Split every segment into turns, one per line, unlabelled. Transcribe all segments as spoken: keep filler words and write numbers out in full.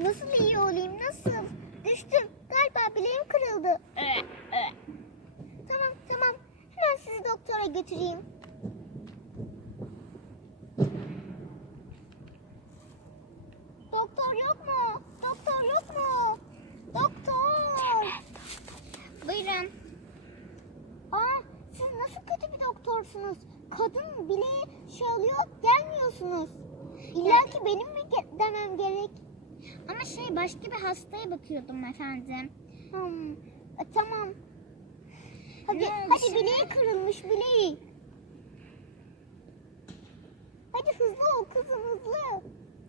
Nasıl iyi olayım? Nasıl? Düştüm. Galiba bileğim kırıldı. Tamam tamam. Hemen sizi doktora götüreyim. Doktor yok mu? Doktor yok mu? Doktor. Buyurun. Aa, siz nasıl kötü bir doktorsunuz? Kadın bile şey alıyor, gelmiyorsunuz. İlla ki benim mi ge- demem gerek?
Ama şey başka bir hastaya bakıyordum efendim.
Hmm, e, tamam. Hadi,
Ne oldu
hadi
şimdi?
bileği kırılmış bileği. Hadi hızlı ol kızım hızlı.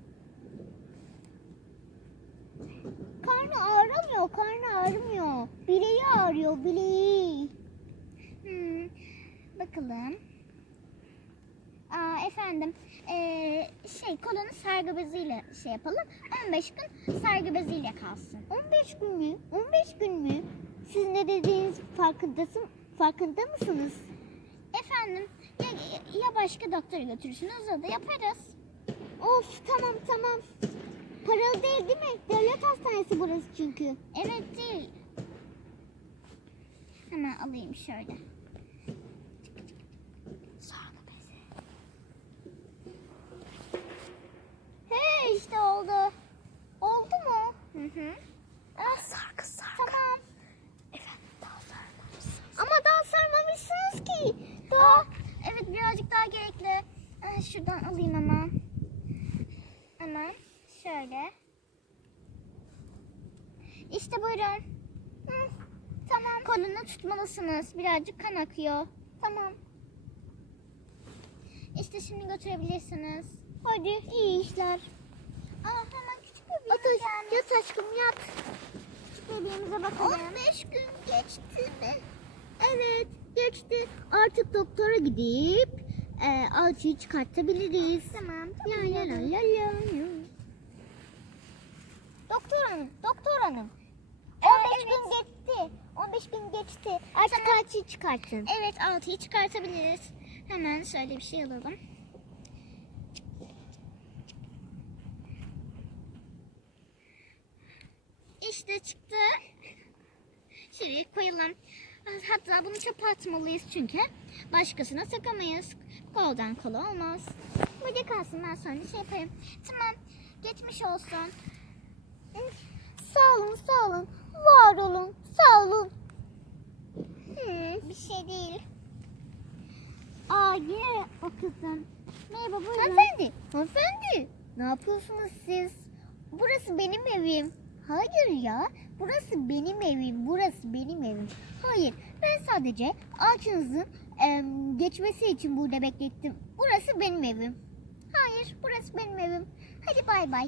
Karnı ağrımıyor, karnı ağrımıyor. Bileği ağrıyor, bileği.
Hmm, bakalım. Aa, efendim ee, şey kolonu sargı beziyle şey yapalım. on beş gün sargı beziyle kalsın.
on beş gün mü? on beş gün mü? Siz ne dediğiniz farkındasın, farkında mısınız?
Efendim ya, ya başka doktora götürürsünüz ya da yaparız.
Of tamam tamam. Paralı değil değil mi? Devlet hastanesi burası çünkü.
Evet değil. Hemen alayım şöyle. Sargı bezi.
He işte oldu. Oldu mu?
Hı hı.
Ah,
Sargı sargı.
tamam.
Efendim daha sarmamışsınız.
Ama daha sarmamışsınız ki. Daha.
Aa, evet birazcık daha gerekli. Ee, şuradan alayım hemen. Hemen şöyle. İşte buyurun.
Hı, tamam
Kolunu tutmalısınız. Birazcık kan akıyor.
tamam.
İşte şimdi götürebilirsiniz.
Hadi iyi işler.
Aa, hemen küçük
At,
bebeğimiz gelmiş.
yat aşkım yat.
Küçük bebeğimize bakalım.
on beş gün geçti mi? Evet geçti. Artık doktora gidip e, alçıyı çıkartabiliriz.
Tamam.
La la la la la.
Doktor hanım, doktor hanım.
on beş
evet.
gün geçti. on beş gün geçti. Artık alçıyı çıkartın.
Evet, altıyı çıkartabiliriz. Hemen şöyle bir şey alalım. İşte çıktı. Şuraya koyalım. Hatta bunu çöpe atmalıyız çünkü başkasına takamayız. Koldan kola olmaz. Burada kalsın, ben sonra şey yaparım. Tamam, geçmiş olsun.
Sağ olun sağ olun. Var olun sağ olun.
Hmm, bir şey değil.
Aa yine o kızım. Merhaba buyurun.
Hanımefendi.
Hanımefendi. Ne yapıyorsunuz siz? Burası benim evim. Hayır ya. Burası benim evim. Burası benim evim. Hayır. Ben sadece alçınızın em, geçmesi için burada beklettim. Burası benim evim. Hayır. Burası benim evim. Hadi bay bay.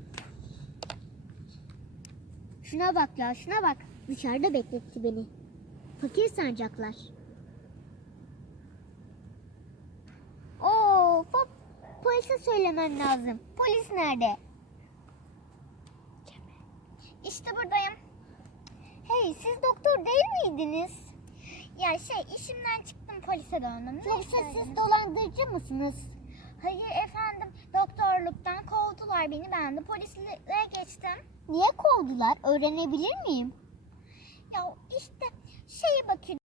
Şuna bak ya. Şuna bak. Dışarıda bekletti beni. Fakir sancaklar. Oo, hop. Polise söylemen lazım. Polis nerede?
İşte buradayım.
Hey, siz doktor değil miydiniz?
Ya şey işimden çıktım, polise döndüm. Ne
Yoksa
istediniz?
siz dolandırıcı mısınız?
Hayır efendim, doktorluktan kovdular beni, ben de polisliğe geçtim.
Niye kovdular? Öğrenebilir miyim?
Ya işte şeye bakıyorum.